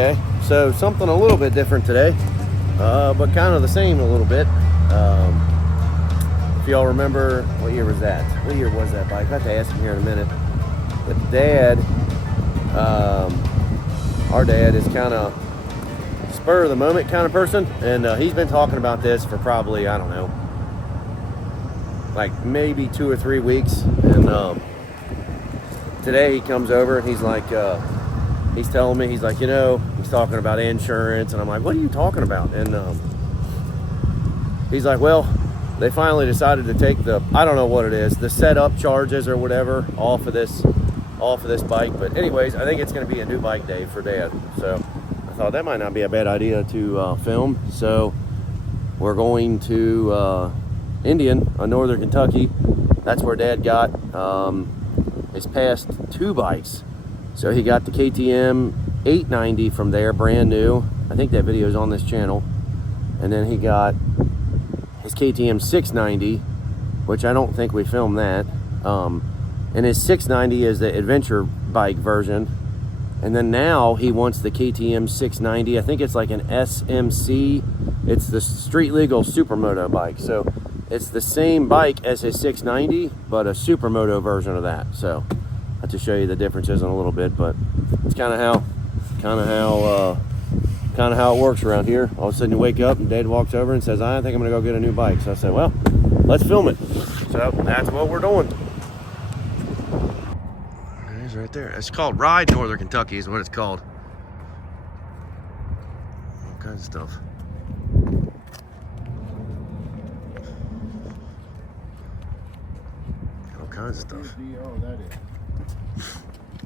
Okay, so something a little bit different today, but kind of the same a little bit. If y'all remember, what year was that? What year was that bike? I have to ask him here in a minute. But Dad, our dad is kind of spur of the moment kind of person, and he's been talking about this for probably, I don't know, like maybe 2 or 3 weeks. And today he comes over and he's like, he's telling me, he's like, you know, he's talking about insurance, and I'm like, what are you talking about? And he's like, well, they finally decided to take the, I don't know what it is, the setup charges or whatever off of this bike. But anyways, I think it's going to be a new bike day for Dad. So I thought that might not be a bad idea to film. So we're going to Indian, Northern Kentucky. That's where Dad got his past 2 bikes. So he got the KTM 890 from there, brand new. I think that video is on this channel. And then he got his KTM 690, which I don't think we filmed that. And his 690 is the adventure bike version. And then now he wants the KTM 690. I think it's like an SMC. It's the street legal supermoto bike. So it's the same bike as his 690, but a supermoto version of that. So I have to show you the differences in a little bit, but it's kind of how it works around here. All of a sudden you wake up and Dad walks over and says, I think I'm gonna go get a new bike. So I said, well, let's film it. So that's what we're doing. It is right there. It's called Ride Northern Kentucky is what it's called. All kinds of stuff. All kinds of stuff.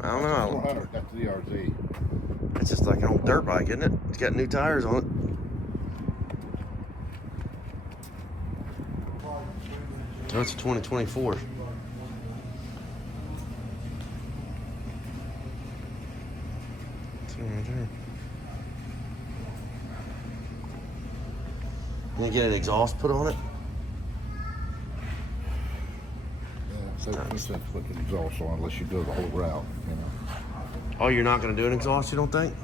I don't know. That's the RZ. It's just like an old dirt bike, isn't it? It's got new tires on it. Oh, it's a 2024. It's right there. You get an exhaust put on it? So it's a fucking exhaust on unless you go the whole route, you know. Oh, you're not going to do an exhaust, you don't think?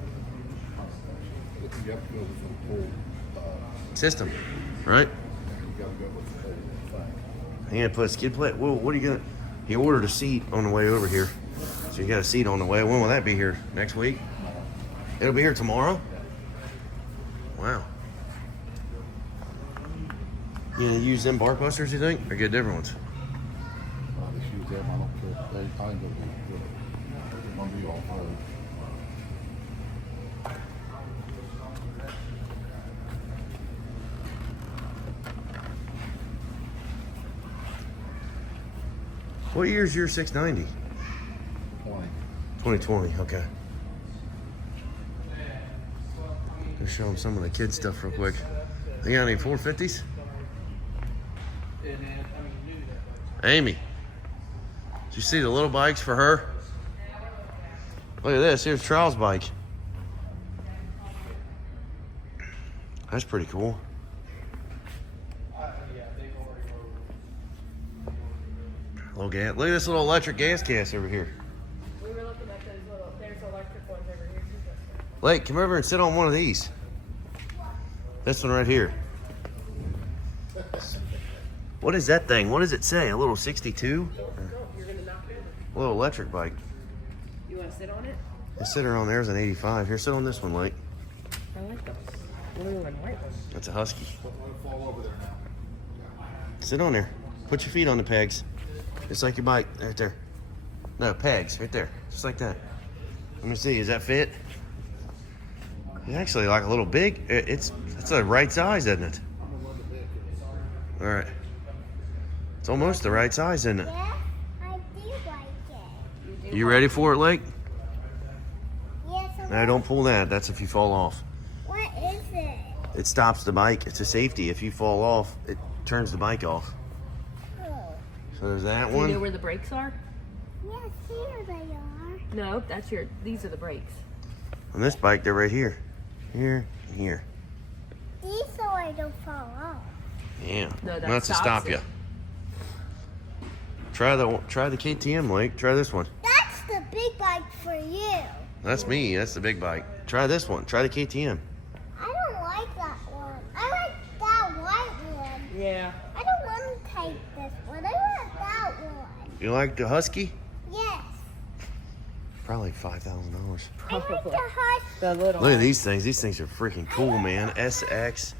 You have to go with the full System, right? you gotta go with the whole thing. You going to put a skid plate? Well, what are you going to... He ordered a seat on the way over here. So you got a seat on the way. When will that be here? Next week? It'll be here tomorrow? Wow. You going to use them bar busters, you think? Or get different ones? Just use them, I don't care. I ain't gonna do it. It's gonna be all hard. What year's your 690? 2020, okay. Just show them some of the kid stuff real quick. You got any 450s? Amy, did you see the little bikes for her? Look at this, here's Trial's bike. That's pretty cool. Little gas. Look at this little electric gas cast over here. We were looking at those little, there's electric ones over here. Blake, come over and sit on one of these. This one right here. What is that thing? What does it say? A little 62? You're gonna knock it over. A little electric bike. You wanna sit on it? The sitter on there is an 85. Here, sit on this one, Blake. I like those. Blue and white ones. That's a Husky. Sit on there. Put your feet on the pegs. Just like your bike, right there. No, pegs, right there. Just like that. Let me see, does that fit? It's actually like a little big. It's the right size, isn't it? All right. It's almost the right size, isn't it? Yeah, I do like it. You ready for it, Lake? Yes, No, don't pull that. That's if you fall off. what is it? It stops the bike. It's a safety. If you fall off, it turns the bike off. Oh. So there's that Do you know one. where the brakes are? Yes, here they are. No, that's these are the brakes. On this bike, they're right here. Here, and here. These so I don't fall off. Yeah. No, that That's to stops stop it. you. Try the KTM, Lake. Try this one. That's the big bike for you. That's me. That's the big bike. Try this one. Try the KTM. I don't like that one. I like that white one. Yeah. I don't want to take this one. I want that one. You like the Husky? Yes. Probably $5,000. I like the husky. The little. Look at these things. These things are freaking cool, man. SX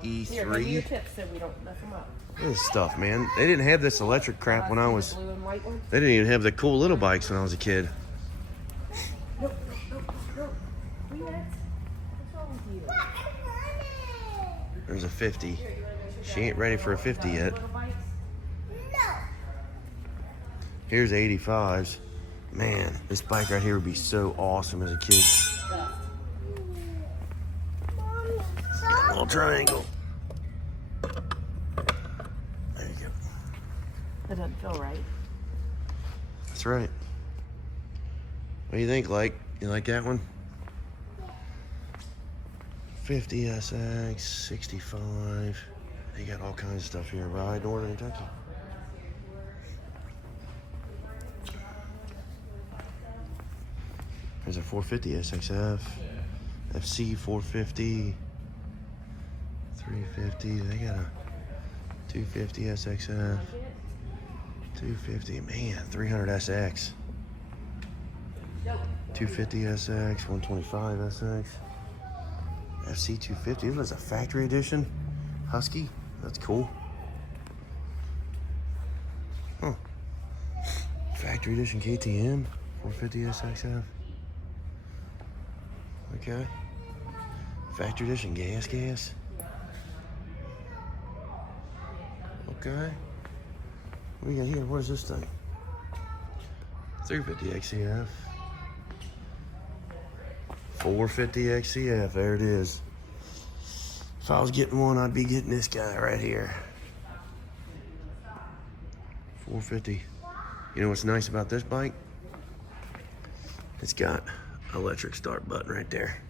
Here, give me your E3. tips so we don't mess them up. Look at this stuff, man. They didn't have this electric crap when I was. Blue and white one. They didn't even have the cool little bikes when I was a kid. Nope. Relax. What's wrong with you? But I want it. There's a 50. She ain't ready for a 50 yet. Little bikes? No. Here's 85s. Man, this bike right here would be so awesome as a kid. Mommy, Little triangle. There you go. That doesn't feel right. That's right. What do you think, like? You like that one? 50 SX, 65. They got all kinds of stuff here. Ride Northern Kentucky. There's a 450 SXF, FC 450, 350. They got a 250 SXF, 250. Man, 300 SX, 250 SX, 125 SX, FC 250. This was a factory edition Husky. That's cool. Huh. Factory edition KTM 450 SXF. Okay. Factory edition gas. Okay. What do we got here? What is this thing? 350 XCF. 450 XCF. There it is. If I was getting one, I'd be getting this guy right here. 450. You know what's nice about this bike? It's got electric start button right there.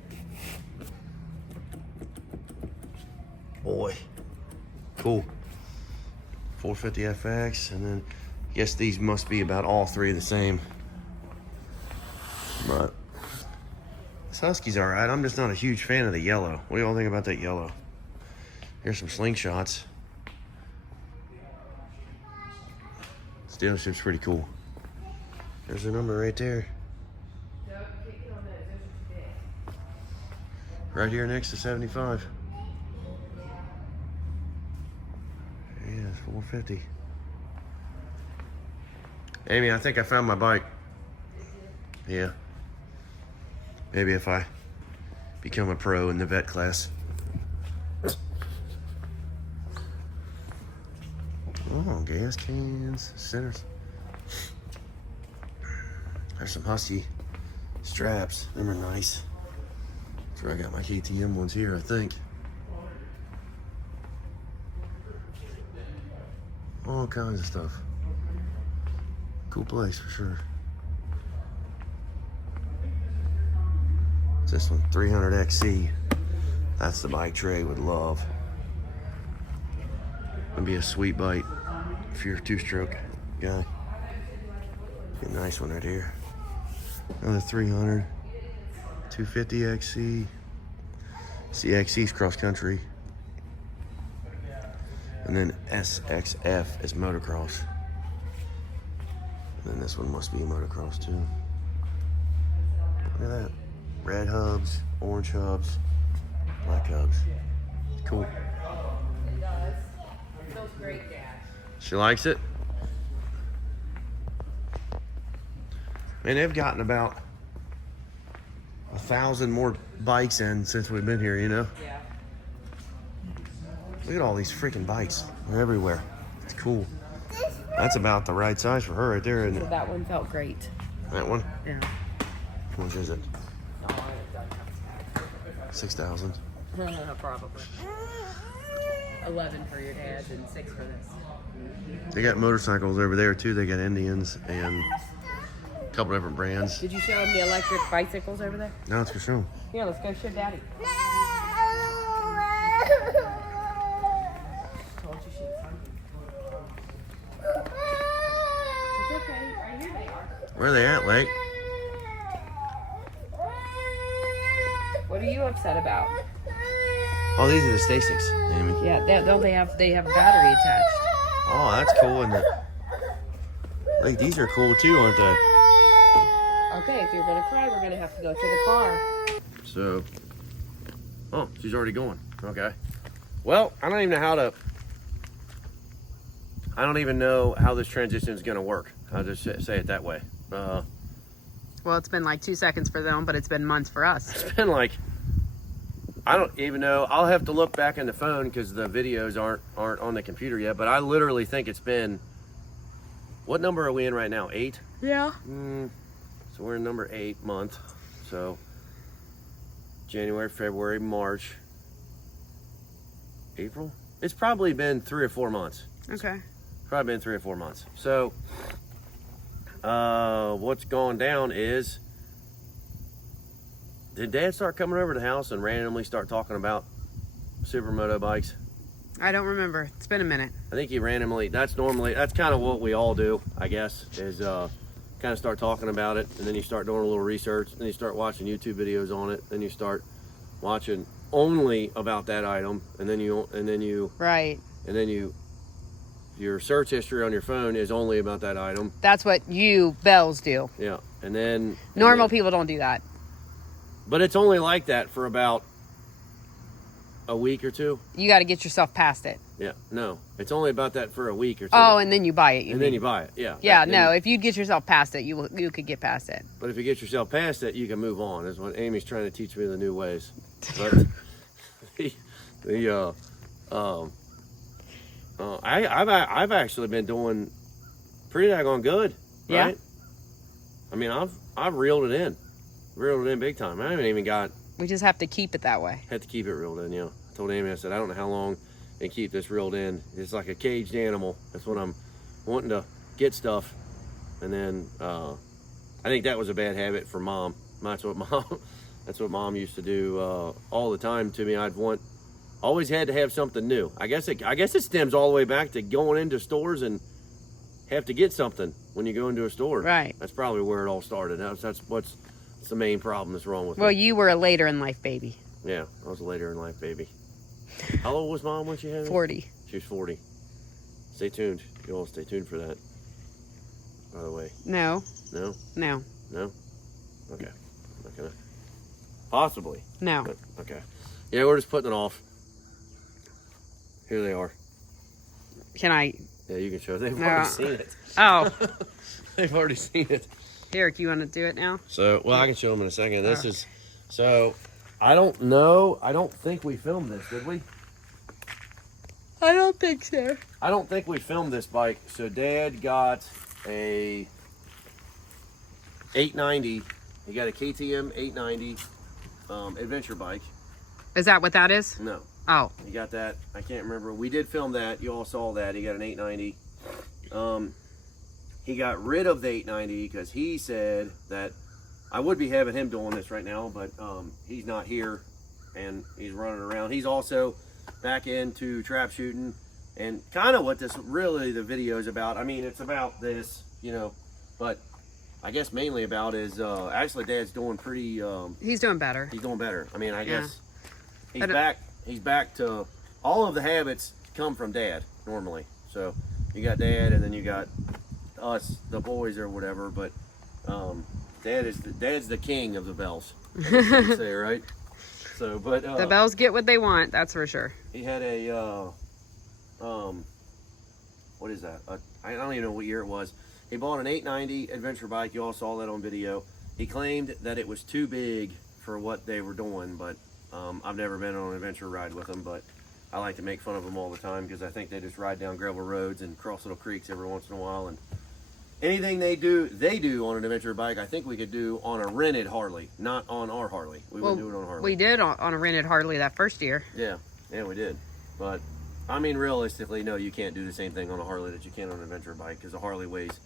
Boy, cool. 450 FX, and then I guess these must be about all three the same. But this Husky's all right. I'm just not a huge fan of the yellow. What do y'all think about that yellow? Here's some slingshots. This dealership's pretty cool. There's a number right there. Right here next to 75. Yeah, it's 450. Amy, I think I found my bike. Yeah. Maybe if I become a pro in the vet class. Oh, gas cans, centers. There's some Husky straps. Them are nice. That's where I got my KTM ones here, I think. All kinds of stuff. Cool place for sure. What's this one? 300XC. That's the bike Trey would love. It'd be a sweet bike if you're a two-stroke guy. Be a nice one right here. Another 300. 250 XC. It's the XC's cross country. And then SXF is motocross. And then this one must be motocross too. Look at that. Red hubs, orange hubs, black hubs. Cool. It does. It feels great, Dad. She likes it. Man, they've gotten about 1,000 more bikes in since we've been here, you know? Yeah. Look at all these freaking bikes. They're everywhere. It's cool. That's about the right size for her right there, isn't it? That one felt great. That one? Yeah. How much is it? Oh, it doesn't. 6,000. Probably. 11 for your dad's and 6 for this. They got motorcycles over there too. They got Indians and a couple different brands. Did you show him the electric bicycles over there? Now it's for sure. Here, let's go show Daddy. Told you she'd find them. It's okay. Right here they are. Where are they at, Lake? What are you upset about? Oh, these are the Stasics, Amy. Yeah, don't they have a battery attached? Oh, that's cool. And like, these are cool too, aren't they? Okay, if you're gonna cry, we're gonna have to go to the car. So, oh, she's already going. Okay. Well, I don't even know how this transition is gonna work. I'll just say it that way. Well, it's been like 2 seconds for them, but it's been months for us. It's been like, I don't even know. I'll have to look back in the phone because the videos aren't on the computer yet. But I literally think it's been. What number are we in right now? 8. Yeah. So we're in number 8 month. So January, February, March, April. It's probably been 3 or 4 months. Okay. Probably been 3 or 4 months. So what's gone down is, did Dad start coming over to the house and randomly start talking about supermoto bikes? I don't remember. It's been a minute. I think he randomly, that's kind of what we all do, I guess, is kind of start talking about it, and then you start doing a little research, then you start watching YouTube videos on it, then you start watching only about that item, and then you Right. your search history on your phone is only about that item. That's what you bells do. Yeah. And then Normal people don't do that. But it's only like that for about a week or two. You got to get yourself past it. Yeah. No, it's only about that for a week or two. Oh, and then you buy it. Then you buy it. Yeah. Yeah. No, if you get yourself past it, you could get past it. But if you get yourself past it, you can move on. Is what Amy's trying to teach me, the new ways. But I've actually been doing pretty daggone good. Right? Yeah. I mean, I've reeled it in big time. I haven't even got. We just have to keep it that way. Had to keep it reeled in. Yeah. I told Amy, I said, I don't know how long they keep this reeled in. It's like a caged animal. That's what I'm wanting to get stuff, and then I think that was a bad habit for Mom. That's what Mom used to do all the time to me. Always had to have something new. I guess it stems all the way back to going into stores and have to get something when you go into a store. Right. That's probably where it all started. That's what's the main problem that's wrong with Well, me. you were a later in life baby. Yeah, I was a later in life baby. How old was Mom when she had me? 40. She was 40. Stay tuned. You all stay tuned for that. By the way. No. No? No. No? Okay. I'm not gonna. Possibly. No. But, okay. Yeah, we're just putting it off. Here they are. Can I? Yeah, you can show. They've already seen it. Oh. They've already seen it. Eric, you want to do it now? So, well, I can show them in a second. This is, so, I don't know. I don't think we filmed this, did we? I don't think so. I don't think we filmed this bike. So, Dad got a 890. He got a KTM 890 adventure bike. Is that what that is? No. Oh. He got that. I can't remember. We did film that. You all saw that. He got an 890. He got rid of the 890 because he said that I would be having him doing this right now, but he's not here and he's running around. He's also back into trap shooting, and kind of what this really the video is about. I mean, it's about this, you know, but I guess mainly about is actually Dad's doing pretty. He's doing better. He's doing better. I mean, I guess he's But, back. He's back to all of the habits come from Dad normally. So you got Dad, and then you got us, the boys or whatever. But Dad's the king of the bells. I guess you could say, right? So, but The bells get what they want. That's for sure. he had a what is that? I don't even know what year it was. He bought an 890 adventure bike. You all saw that on video. He claimed that it was too big for what they were doing, but I've never been on an adventure ride with them, but I like to make fun of them all the time because I think they just ride down gravel roads and cross little creeks every once in a while, and anything they do on an adventure bike, I think we could do on a rented Harley, not on our Harley. We wouldn't do it on Harley. We did on a rented Harley that first year. Yeah, we did. But I mean, realistically, no, you can't do the same thing on a Harley that you can on an adventure bike because a Harley weighs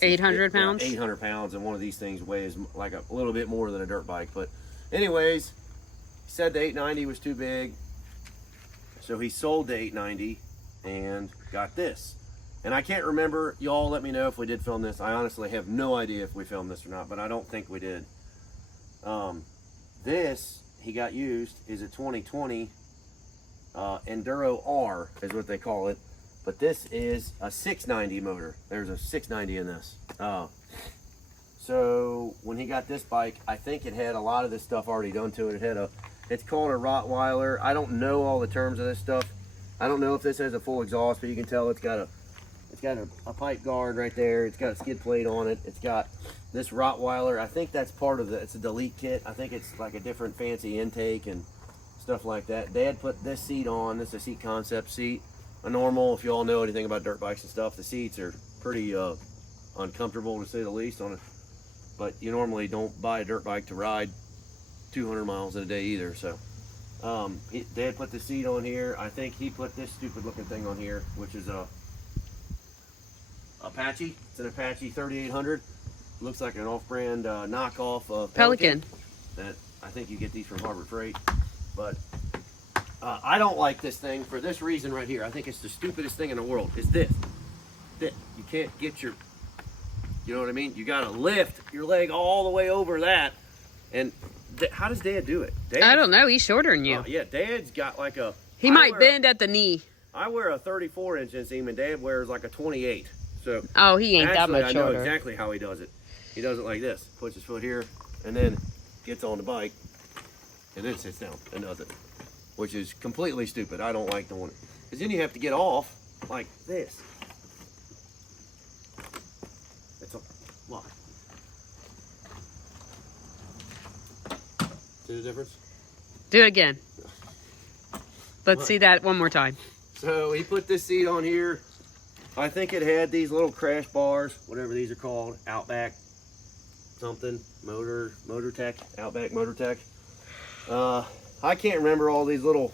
800 pounds? 800 pounds, and one of these things weighs like a little bit more than a dirt bike. But anyways, he said the 890 was too big, so he sold the 890 and got this. And I can't remember. Y'all let me know if we did film this. I honestly have no idea if we filmed this or not, but I don't think we did. This he got used is a 2020 Enduro R is what they call it. But this is a 690 motor. There's a 690 in this. So when he got this bike, I think it had a lot of this stuff already done to it. It's called a Rottweiler. I don't know all the terms of this stuff. I don't know if this has a full exhaust, but you can tell it's got a pipe guard right there. It's got a skid plate on it. It's got this Rottweiler. I think that's part of it's a delete kit. I think it's like a different fancy intake and stuff like that. Dad put this seat on. This is a seat concept seat. A normal, if you all know anything about dirt bikes and stuff, the seats are pretty uncomfortable to say the least on it. But you normally don't buy a dirt bike to ride 200 miles in a day either. So Dad put the seat on here. I think he put this stupid looking thing on here, which is a Apache. It's an Apache 3800. Looks like an off-brand knockoff of Pelican. That I think you get these from Harbor Freight. But I don't like this thing for this reason right here. I think it's the stupidest thing in the world. Is this. You can't get your, you know what I mean? You gotta lift your leg all the way over that. And how does Dad do it? I don't know. He's shorter than you. Yeah, Dad's got like a... He might bend at the knee. I wear a 34-inch inseam, and Dad wears like a 28. So oh, he ain't that much shorter. I know exactly how he does it. He does it like this. Puts his foot here, and then gets on the bike, and then sits down and does it. Which is completely stupid. I don't like doing it. Because then you have to get off like this. That's all. Why? See the difference? Do it again. Let's see that one more time. So he put this seat on here. I think it had these little crash bars, whatever these are called, Outback something, Motor Tech, Outback Motor Tech. I can't remember all these little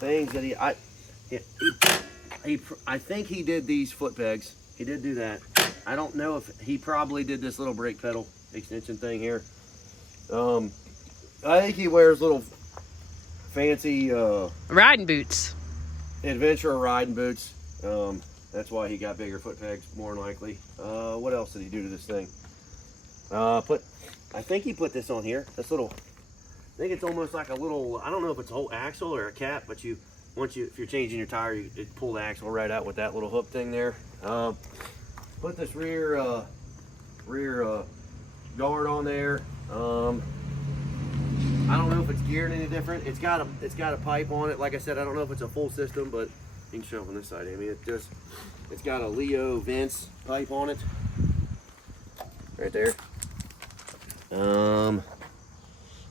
things that I think he did these foot pegs. He did do that. I don't know if he probably did this little brake pedal extension thing here. I think he wears little fancy riding boots. Adventure riding boots. That's why he got bigger foot pegs, more than likely. What else did he do to this thing? I think he put this on here. This little, I think it's almost like a little, I don't know if it's a whole axle or a cap, but if you're changing your tire, it pull the axle right out with that little hook thing there. Put this rear guard on there. I don't know if it's geared any different. It's got a pipe on it. Like I said, I don't know if it's a full system, but you can show up on this side. I mean, it's got a Leo Vince pipe on it, right there.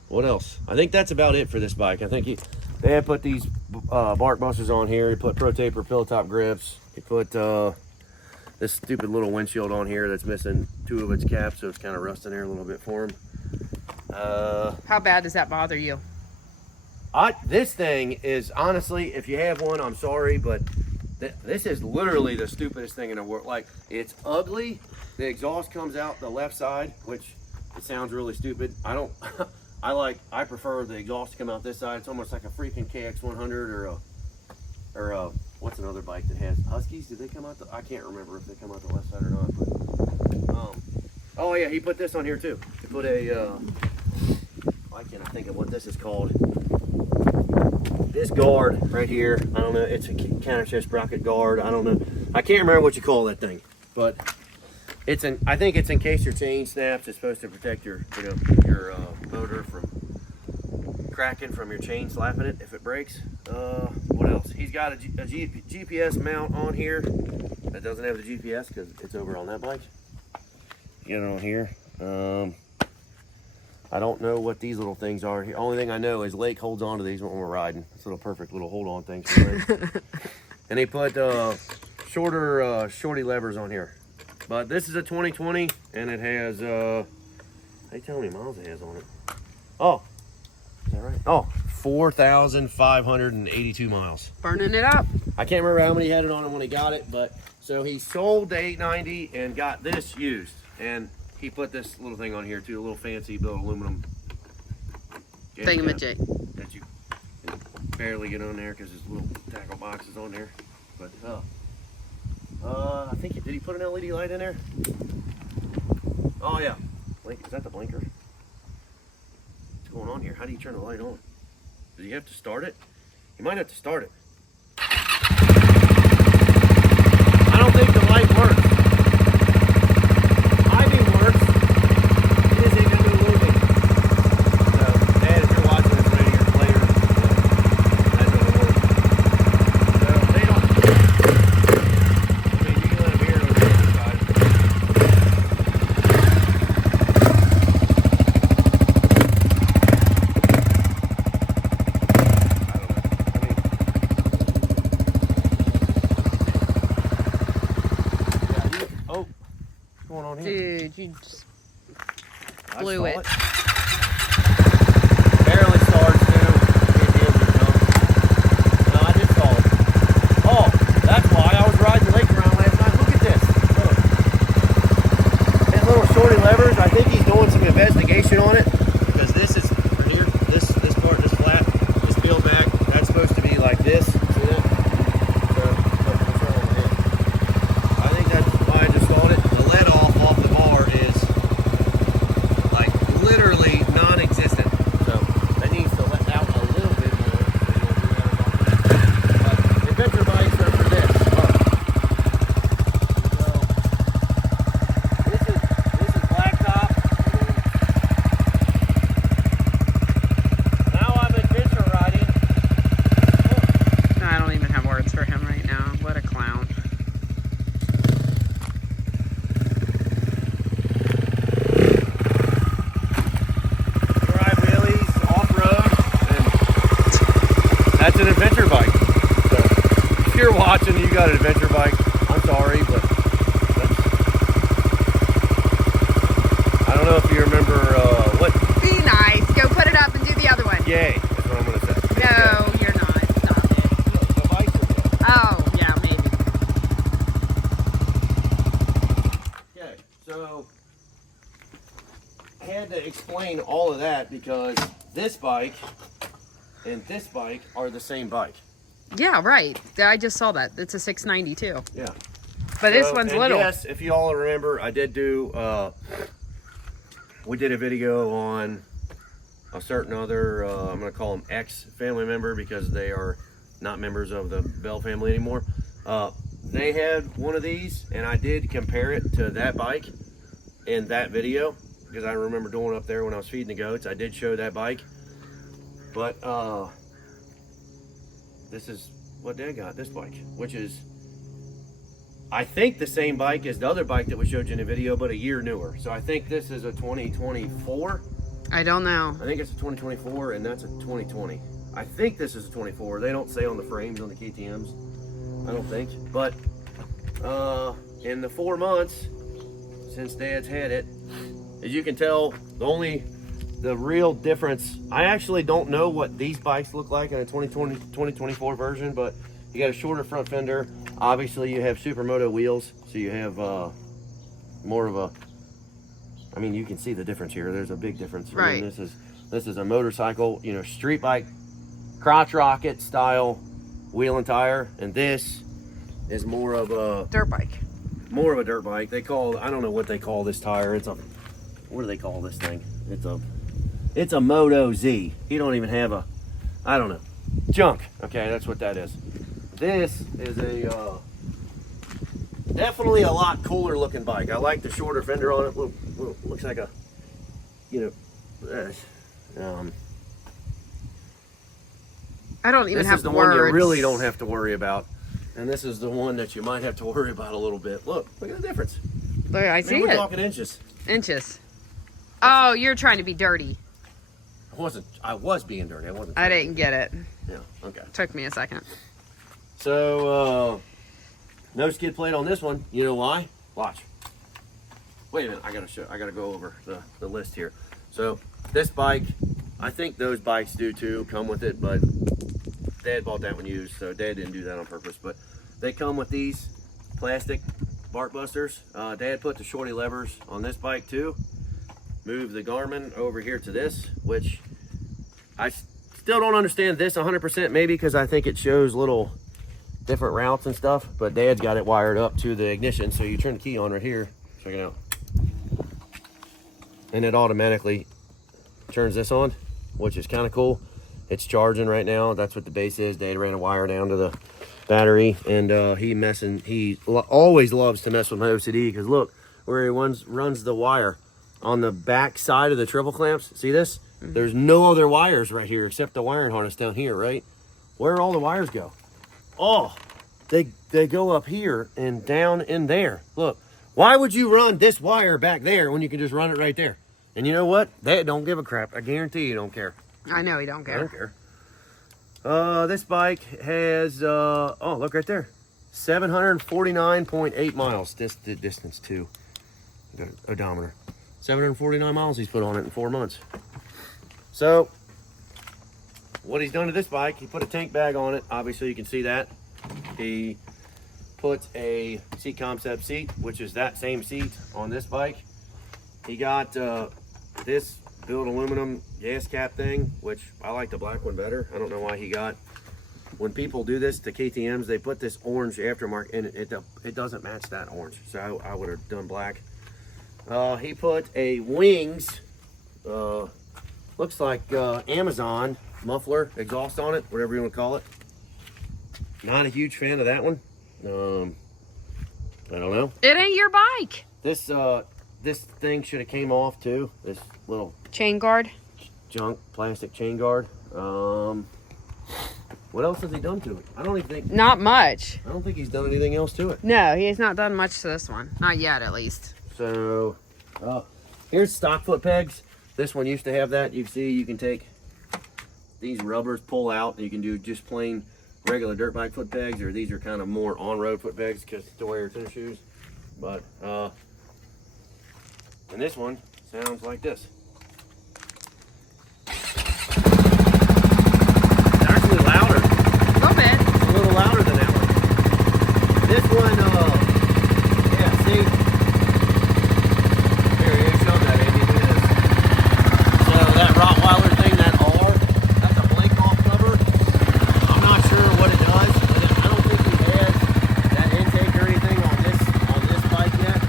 What else? I think that's about it for this bike. I think they had put these bark busters on here. He put Pro Taper pillow top grips. He put this stupid little windshield on here that's missing 2 of its caps, so it's kind of rusting there a little bit for him. How bad does that bother you? This thing is, honestly, if you have one, I'm sorry, but this is literally the stupidest thing in the world. Like, it's ugly. The exhaust comes out the left side, which it sounds really stupid. I prefer the exhaust to come out this side. It's almost like a freaking KX100 or what's another bike that has Huskies? Did they come out I can't remember if they come out the left side or not. But, oh yeah, he put this on here too. He put why can't I think of what this is called? This guard right here. I don't know. It's a counter shift sprocket guard. I don't know. I can't remember what you call that thing, but I think it's in case your chain snaps. It's supposed to protect your motor from cracking from your chain slapping it if it breaks. What else? He's got a GPS mount on here that doesn't have the GPS because it's over on that bike. Get it on here. I don't know what these little things are. The only thing I know is Lake holds on to these when we're riding. It's little perfect little hold on things for Lake. And he put shorty levers on here. But this is a 2020 and it has how you tell me miles it has on it? Oh, is that right? Oh, 4,582 miles. Burning it up. I can't remember how many he had it on when he got it, but so he sold the 890 and got this used. And he put this little thing on here too, a little fancy billet aluminum thingamajig that you can barely get on there because there's little tackle boxes on there. But I think did he put an LED light in there? Oh yeah, is that the blinker? going on here? How do you turn the light on? Do you have to start it? You might have to start it. I don't think the light works. Driving works. It is a new movie. So, Dad, if you're watching this radio player, that doesn't work. So, they don't. I mean, you can let them hear it on the other side. Oh, what's going on here? Dude, you just I blew saw it. Barely starts too. No, I did stall it. Oh, that's why I was riding the lake around last night. Look at this. Look. That little shorty levers, I think he's doing some investigation on it. Because this is right here, this part, this flat, is peeled back. That's supposed to be like this. See that? So, look, what's wrong with it? I think that's why I just stalled it. The let off the bar is like literally non-existent. So that needs to let out a little bit more. But adventure bikes are for this. So this is blacktop. Now I'm adventure riding. I don't even have words for him right now. What a clown. Drive wheelies, off-road, and that's an adventure bike. So if you're watching, you got an adventure bike, I'm sorry, but I don't know if you remember what. Be nice. Go put it up and do the other one. Yay, that's what I'm gonna say. No, you're not. Stop it. Look, the bikes are good. Oh, yeah, maybe. Okay, so I had to explain all of that because this bike and this bike are the same bike. Yeah, right. I just saw that. It's a 690 too. Yeah. But this So, one's and little. Yes, if you all remember, I did do, we did a video on a certain other, I'm going to call them ex-family member because they are not members of the Bell family anymore. They had one of these, and I did compare it to that bike in that video because I remember doing it up there when I was feeding the goats. I did show that bike. But this is what Dad got, this bike, which is, I think, the same bike as the other bike that we showed you in the video, but a year newer. So I think this is a 2024. I don't know. I think it's a 2024, and that's a 2020. I think this is a 24. They don't say on the frames on the KTMs, I don't think. But in the 4 months since Dad's had it, as you can tell, the real difference, I actually don't know what these bikes look like in a 2024 version, but you got a shorter front fender. Obviously, you have Supermoto wheels, so you have more of a, I mean, you can see the difference here. There's a big difference. Right. I mean, this is a motorcycle, you know, street bike, crotch rocket style wheel and tire, and this is more of a Dirt bike. dirt bike. They call, I don't know what they call this tire. It's a, what do they call this thing? It's a Moto Z. He don't even have a, I don't know, junk. Okay, that's what that is. This is a definitely a lot cooler looking bike. I like the shorter fender on it. Looks like a, you know, I don't even this have is the words. one you really don't have to worry about, and this is the one that you might have to worry about a little bit. Look at the difference. Look, I I see mean, we're it. talking inches. Inches. Oh, you're trying to be dirty. I was being dirty. I wasn't. I didn't get it. Yeah. Okay. Took me a second. So no skid plate on this one. You know why? Watch. Wait a minute. I gotta go over the list here. So this bike, I think those bikes do too, come with it, but Dad bought that one used, so Dad didn't do that on purpose. But they come with these plastic bark busters. Dad put the shorty levers on this bike too. Move the Garmin over here to this, which I still don't understand this 100%, maybe because I think it shows little different routes and stuff, but Dad's got it wired up to the ignition, so you turn the key on right here, check it out, and it automatically turns this on. which is kind of cool. It's charging right now. That's what the base is. Dad ran a wire down to the battery, and he always loves to mess with my OCD, because look where he runs the wire on the back side of the triple clamps. See this? There's no other wires right here except the wiring harness down here, right? Where all the wires go? Oh, they go up here and down in there. Look, why would you run this wire back there when you can just run it right there? And you know what? They don't give a crap. I guarantee you don't care. I know he don't care. I don't care. This bike has, oh, look right there. 749.8 miles. This the distance too. Got an odometer. 749 miles he's put on it in 4 months. So, what he's done to this bike, he put a tank bag on it. Obviously, you can see that. He put a seat concept seat, which is that same seat on this bike. He got this built aluminum gas cap thing, which I like the black one better. I don't know why he got. When people do this to KTMs, they put this orange aftermarket, and it doesn't match that orange. So I would have done black. He put a wings, looks like Amazon muffler exhaust on it, whatever you want to call it. Not a huge fan of that one. I don't know. It ain't your bike. This thing should have came off too. This little Chain guard. junk plastic chain guard. What else has he done to it? I don't even think. Not much. I don't think he's done anything else to it. No, he has not done much to this one. Not yet, at least. So, here's stock foot pegs. This one used to have that. You see, you can take these rubbers, pull out, and you can do just plain regular dirt bike foot pegs, or these are kind of more on-road foot pegs because to wear your tennis shoes. But, and this one sounds like this. It's actually louder. A little bit. It's a little louder than that one. This one, yeah, see? Here, you show that, Andy. Look at this. So that Rottweiler thing, that R, that's a blink off cover. I'm not sure what it does, but I don't think he has that intake or anything on this bike yet.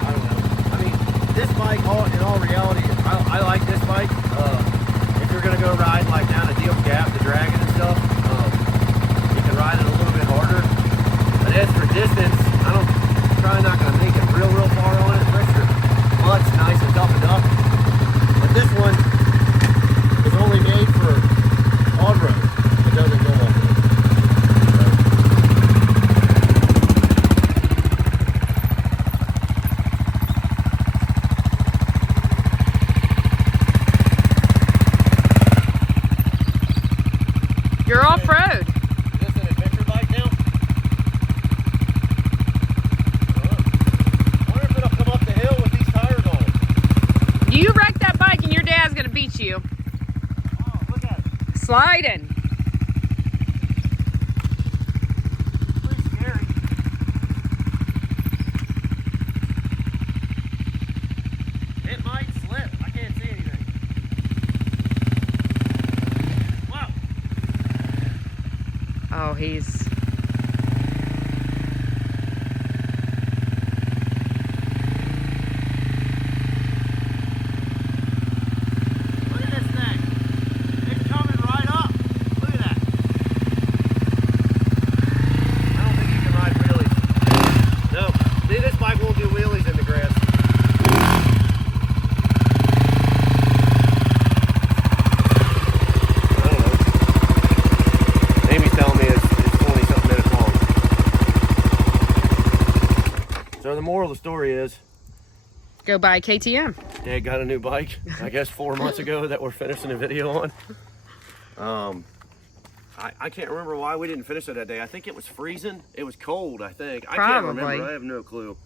I don't know. I mean, this bike, in all reality, I like this bike. If you're gonna go ride like down a Deal Gap, the Dragon and stuff, you can ride it a little bit harder. But as for distance, probably not gonna make it real far on it. Unless your butt's nice and toughened up. But this one is only made for on-road. It doesn't go off-road. You're off-road. Is this an adventure bike now? I wonder if it'll come up the hill with these tires on it. You wreck that bike and your dad's gonna beat you. Oh, look at it. Sliding. Pretty scary. It might slip. I can't see anything. Wow. Oh, he's... Look at this thing. It's coming right up. Look at that. I don't think you can ride wheelies. No. See, this bike won't do wheelies in the grass. I don't know. Amy's telling me it's 20-something minutes long. So the moral of the story is, Go buy KTM. Dad got a new bike, I guess 4 months ago, that we're finishing a video on. I can't remember why we didn't finish it that day. I think it was freezing. It was cold, I think. I can't Probably. remember. I have no clue.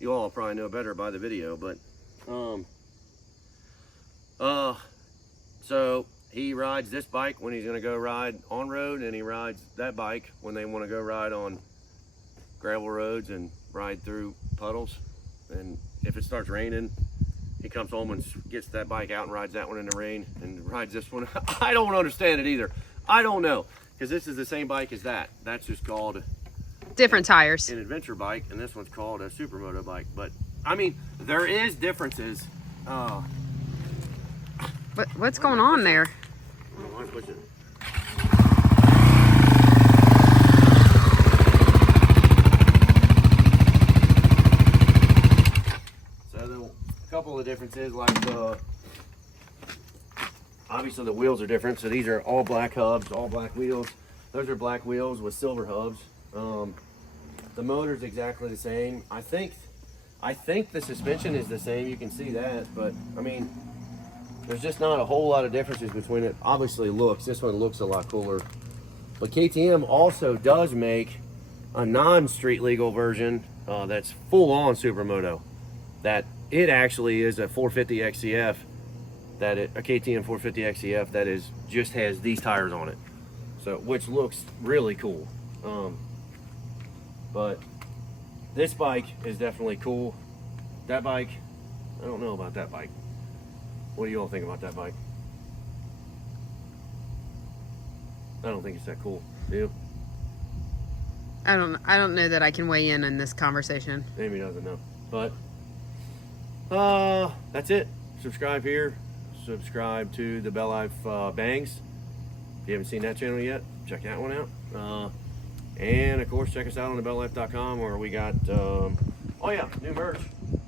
You all probably know better by the video, but so he rides this bike when he's gonna go ride on road, and he rides that bike when they want to go ride on gravel roads and ride through puddles. And if it starts raining, he comes home and gets that bike out and rides that one in the rain and rides this one. I don't understand it either. I don't know, because this is the same bike as that. That's just called Different tires. an adventure bike, and this one's called a supermoto bike. But I mean, there is differences. What's going on there? So a couple of differences, like obviously the wheels are different. So these are all black hubs, all black wheels. Those are black wheels with silver hubs. The motor's exactly the same. I think the suspension is the same. You can see that, but I mean, there's just not a whole lot of differences between it. Obviously, this one looks a lot cooler. But KTM also does make a non-street legal version that's full-on supermoto. That it actually is a 450 XCF. A KTM 450 XCF that just has these tires on it. So, which looks really cool. But this bike is definitely cool. That bike, I don't know about that bike. What do you all think about that bike? I don't think it's that cool. Do you? I don't know that I can weigh in this conversation. Amy doesn't know. But that's it. Subscribe here. Subscribe to the BellLife Bangs. If you haven't seen that channel yet, check that one out. And of course, check us out on the BellLife.com where we got oh yeah, new merch.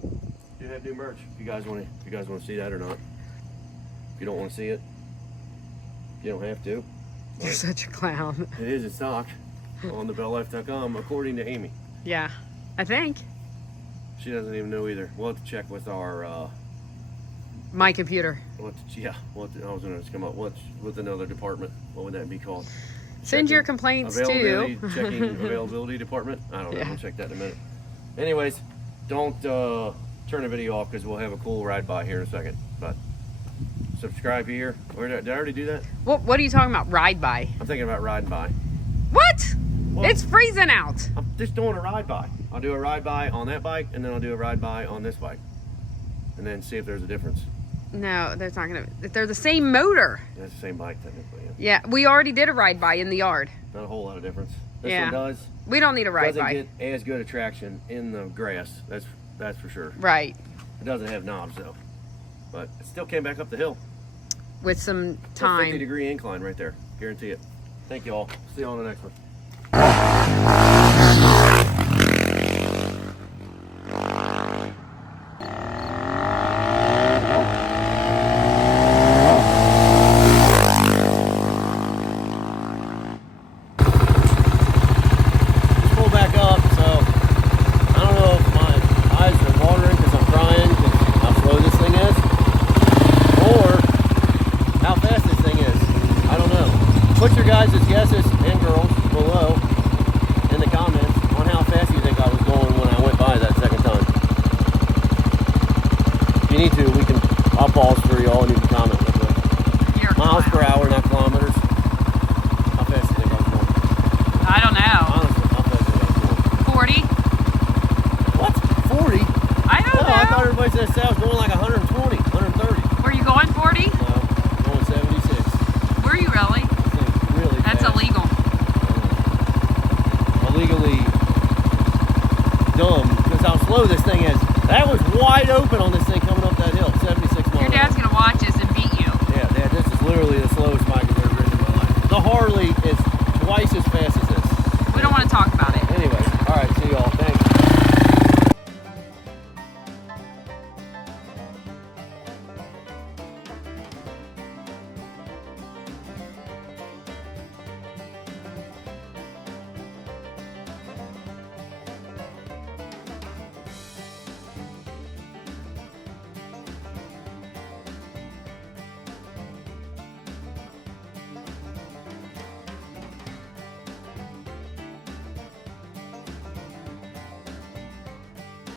We do have new merch. If you guys want to see that or not. If you don't want to see it, you don't have to. You're such a clown. It is in stock on the BellLife.com, according to Amy. Yeah, I think. She doesn't even know either. We'll have to check with our my computer. I was going to come up with another department. What would that be called? Send your complaints too. Checking availability department. I don't know. Yeah. We'll check that in a minute. Anyways, don't turn the video off because we'll have a cool ride by here in a second. But subscribe here. Did I already do that? What are you talking about? Ride by? I'm thinking about riding by. What? What? It's freezing out. I'm just doing a ride by. I'll do a ride by on that bike, and then I'll do a ride by on this bike, and then see if there's a difference. No, they're not gonna. They're the same motor. That's the same bike technically. Yeah, we already did a ride by in the yard. Not a whole lot of difference. This Yeah. one does. We don't need a ride Doesn't by. get as good a traction in the grass. That's for sure. Right. It doesn't have knobs though, but it still came back up the hill. With some A time. 50-degree incline right there. Guarantee it. Thank you all. See you on the next one. Pull back up, so I don't know if my eyes are watering because I'm crying because how slow this thing is, or how fast this thing is. I don't know. Put your guys' guesses and girls below in the comments on how fast you think I was going when I went by that second time. If you need to, I'll pause for y'all and you can comment real quick. You're Miles per clown. hour, not kilometers. How fast do you think I was going? I don't know. Honestly, how fast do you think I was going? 40. What? 40? I don't No, know. I thought everybody said I was going like 120, 130. Were you going 40? No, going 76. Were you really? Thing's really That's fast. illegal. Illegally dumb because how slow this thing is. That was wide open on the